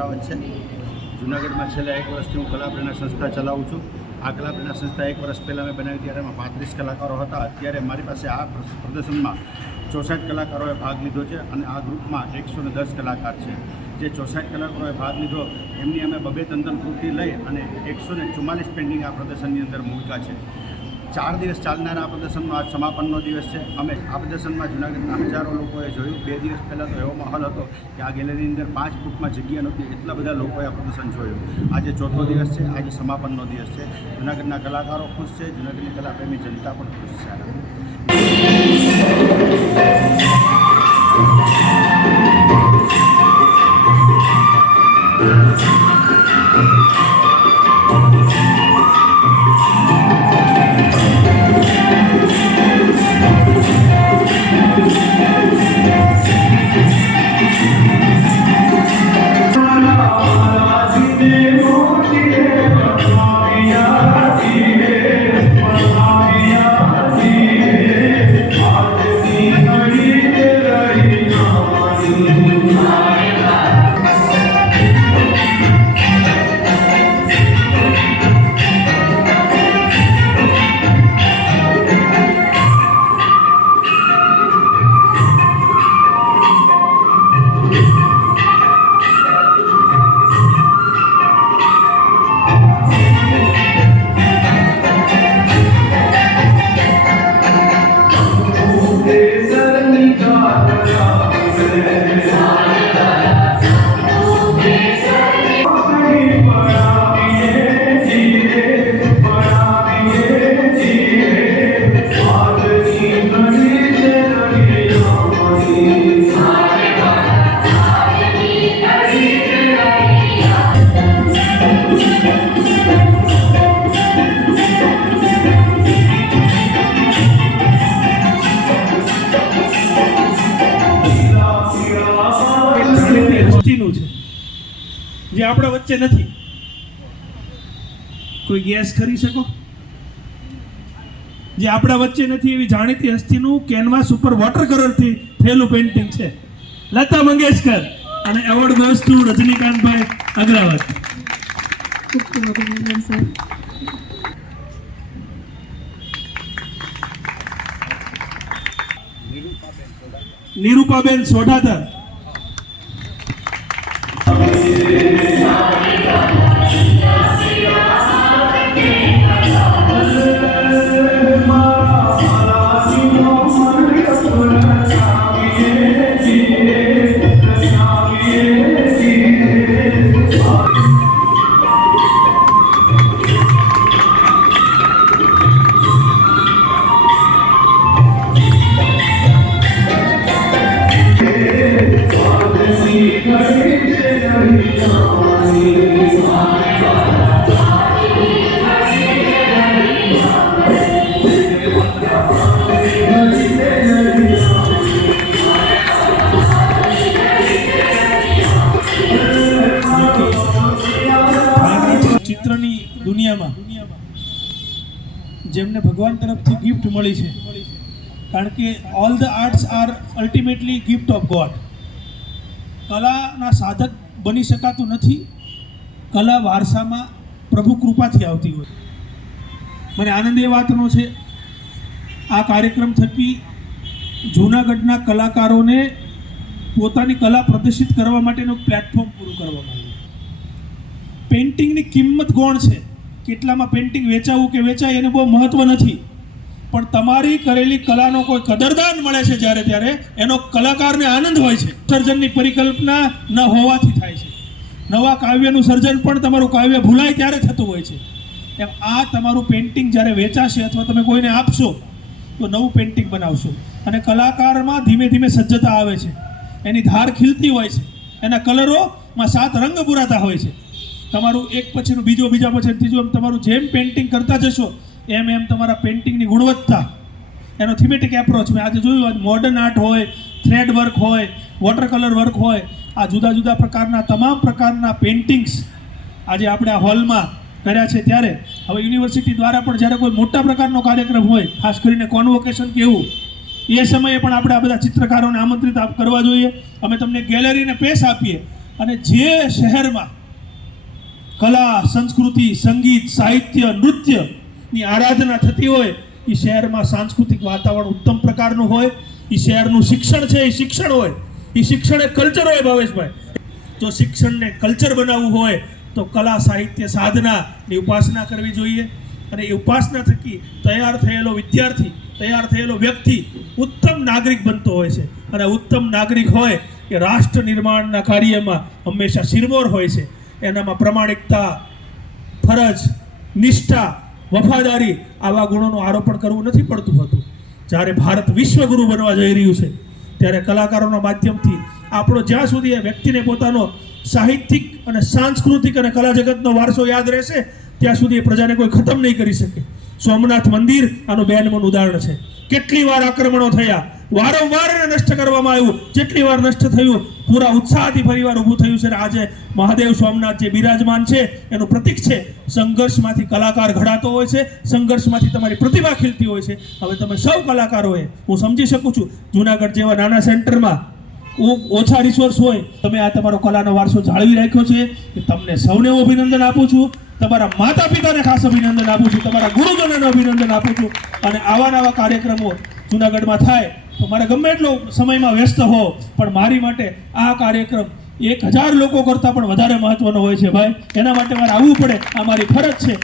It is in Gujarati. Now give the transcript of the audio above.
અગ્રાવત છે. જુનાગઢમાં છેલ્લા એક વર્ષથી હું કલાપ્રેરણા સંસ્થા ચલાવું છું. આ કલાપ્રેરણા સંસ્થા એક વર્ષ પહેલાં મેં બનાવી ત્યારે એમાં પાંત્રીસ કલાકારો હતા. અત્યારે મારી પાસે આ પ્રદર્શનમાં ચોસઠ કલાકારોએ ભાગ લીધો છે અને આ ગ્રુપમાં એકસો ને દસ કલાકાર છે. જે ચોસઠ કલાકારોએ ભાગ લીધો, એમની અમે બબે તંદન કૃતિ લઈ અને એકસો ને ચુમ્માલીસ પેઇન્ટિંગ આ પ્રદર્શનની અંદર મૂક્યા છે. ચાર દિવસ ચાલનારા આ પ્રદર્શનનો આજ સમાપનનો દિવસ છે. અમે આ પ્રદર્શનમાં જૂનાગઢના હજારો લોકોએ જોયું. બે દિવસ પહેલાં તો એવો માહોલ હતો કે આ ગેલેરીની અંદર પાંચ ફૂટમાં જગ્યા નહોતી. એટલા બધા લોકોએ આ પ્રદર્શન જોયું. આજે ચોથો દિવસ છે. આજે સમાપનનો દિવસ છે. જૂનાગઢના કલાકારો ખુશ છે. જૂનાગઢની કલાપ્રેમી જનતા પણ ખુશ છે. જે આપણા વચ્ચે નથી. કોઈ ગેસ કરી શકો? જે આપણા વચ્ચે નથી એવી જાણીતી હસ્તીનું કેનવાસ ઉપર વોટર કલરથી થયેલું પેઇન્ટિંગ છે. લતા મંગેશકર અને એવોર્ડ ગોઝ ટુ રજનીકાંતભાઈ અગ્રાવત ખૂબ ખૂબ નિરૂપાબેન સોઢાતર. You. દુનિયામાં જેમને ભગવાન તરફથી ગિફ્ટ મળી છે. કારણ કે all the arts are ultimately gift of God કલાના સાધક બની શકાતું નથી. કલા વારસામાં પ્રભુ કૃપાથી આવતી હોય. મને આનંદ એ વાતનો છે, આ કાર્યક્રમ થકી જૂનાગઢના કલાકારોને પોતાની કલા પ્રદર્શિત કરવા માટેનું પ્લેટફોર્મ પૂરું કરવામાં આવ્યું. પેઇન્ટિંગની કિંમત કોણ છે. કેટલામાં પેઇન્ટિંગ વેચાવું કે વેચાય એનું બહુ મહત્વ નથી. પણ તમારી કરેલી કલાનો કોઈ કદરદાન મળે છે જ્યારે ત્યારે, એનો કલાકારને આનંદ હોય છે. સર્જનની પરિકલ્પના ન હોવાથી થાય છે. નવા કાવ્યનું સર્જન પણ તમારું કાવ્ય ભૂલાય ત્યારે થતું હોય છે. એમ આ તમારું પેઇન્ટિંગ જ્યારે વેચાશે અથવા તમે કોઈને આપશો, તો નવું પેઇન્ટિંગ બનાવશો. અને કલાકારમાં ધીમે ધીમે સજ્જતા આવે છે. એની ધાર ખીલતી હોય છે. એના કલરોમાં સાત રંગ પુરાતા હોય છે. તમારું એક પછીનું બીજો બીજા પછી ત્રીજો એમ તમારું જેમ પેઇન્ટિંગ કરતા જશો, એમ એમ તમારા પેઇન્ટિંગની ગુણવત્તા. એનો થીમેટિક એપ્રોચ મેં આજે જોયું, આજ મોડર્ન આર્ટ હોય થ્રેડ વર્ક હોય વોટર કલર વર્ક હોય, આ જુદા જુદા પ્રકારના, તમામ પ્રકારના પેઇન્ટિંગ્સ આજે આપણે આ હોલમાં કર્યા છે ત્યારે. હવે યુનિવર્સિટી દ્વારા પણ જ્યારે કોઈ મોટા પ્રકારનો કાર્યક્રમ હોય, ખાસ કરીને કોન્વોકેશન કેવું એ સમયે પણ આપણે આ બધા ચિત્રકારોને આમંત્રિત કરવા જોઈએ. અમે તમને ગેલેરીને પેસ આપીએ. અને જે શહેરમાં કલા, સંસ્કૃતિ, સંગીત, સાહિત્ય નૃત્યની આરાધના થતી હોય એ શહેરમાં સાંસ્કૃતિક વાતાવરણ ઉત્તમ પ્રકારનું હોય એ શહેરનું શિક્ષણ છે એ શિક્ષણ હોય એ શિક્ષણ એ કલ્ચર હોય ભાવેશભાઈ. જો શિક્ષણને કલ્ચર બનાવવું હોય, તો કલા, સાહિત્ય સાધનાની ઉપાસના કરવી જોઈએ અને એ ઉપાસના થકી તૈયાર થયેલો વિદ્યાર્થી, તૈયાર થયેલો વ્યક્તિ ઉત્તમ નાગરિક બનતો હોય છે. અને ઉત્તમ નાગરિક હોય એ રાષ્ટ્ર નિર્માણના કાર્યમાં હંમેશા શિરમોર હોય છે. એનામાં પ્રમાણિકતા, ફરજ, નિષ્ઠા, વફાદારી આવા ગુણોનું આરોપણ કરવું નથી પડતું હોતું. જ્યારે ભારત વિશ્વગુરુ બનવા જઈ રહ્યું છે, ત્યારે કલાકારોના માધ્યમથી આપણો જ્યાં સુધી એ વ્યક્તિને પોતાનો સાહિત્યિક અને સાંસ્કૃતિક અને કલા જગતનો વારસો યાદ રહેશે, ત્યાં સુધી એ પ્રજાને કોઈ ખતમ નહીં કરી શકે. સોમનાથ મંદિર, આનું બેનમૂન ઉદાહરણ છે. કેટલી વાર આક્રમણો થયા વારંવાર એને નષ્ટ કરવામાં આવ્યું. જેટલી વાર નષ્ટ થયું, પૂરા ઉત્સાહથી ફરીવાર ઊભું થયું છે. આજે મહાદેવ સોમનાથ જે બિરાજમાન છે, એનું પ્રતીક છે, સંઘર્ષમાંથી કલાકાર ઘડાતો હોય છે, સંઘર્ષમાંથી તમારી પ્રતિભા ખીલતી હોય છે. હવે તમે સૌ કલાકારોએ હું સમજી શકું છું, જુનાગઢ જેવા નાના સેન્ટરમાં ઓછા રિસોર્સ હોય. તમે આ તમારો કલાનો વારસો જાળવી રાખ્યો છે. તમને સૌને હું અભિનંદન આપું છું. તમારા માતા પિતાને ખાસ અભિનંદન આપું છું. તમારા ગુરુજનોને અભિનંદન આપું છું. અને આવા નવા કાર્યક્રમો જુનાગઢમાં થાય તો મારે ગમે એટલો સમયમાં વ્યસ્ત હો, પણ મારી માટે આ કાર્યક્રમ એક હજાર લોકો કરતાં પણ વધારે મહત્વનો હોય છે ભાઈ. એના માટે મારે આવવું પડે. આ મારી ફરજ છે.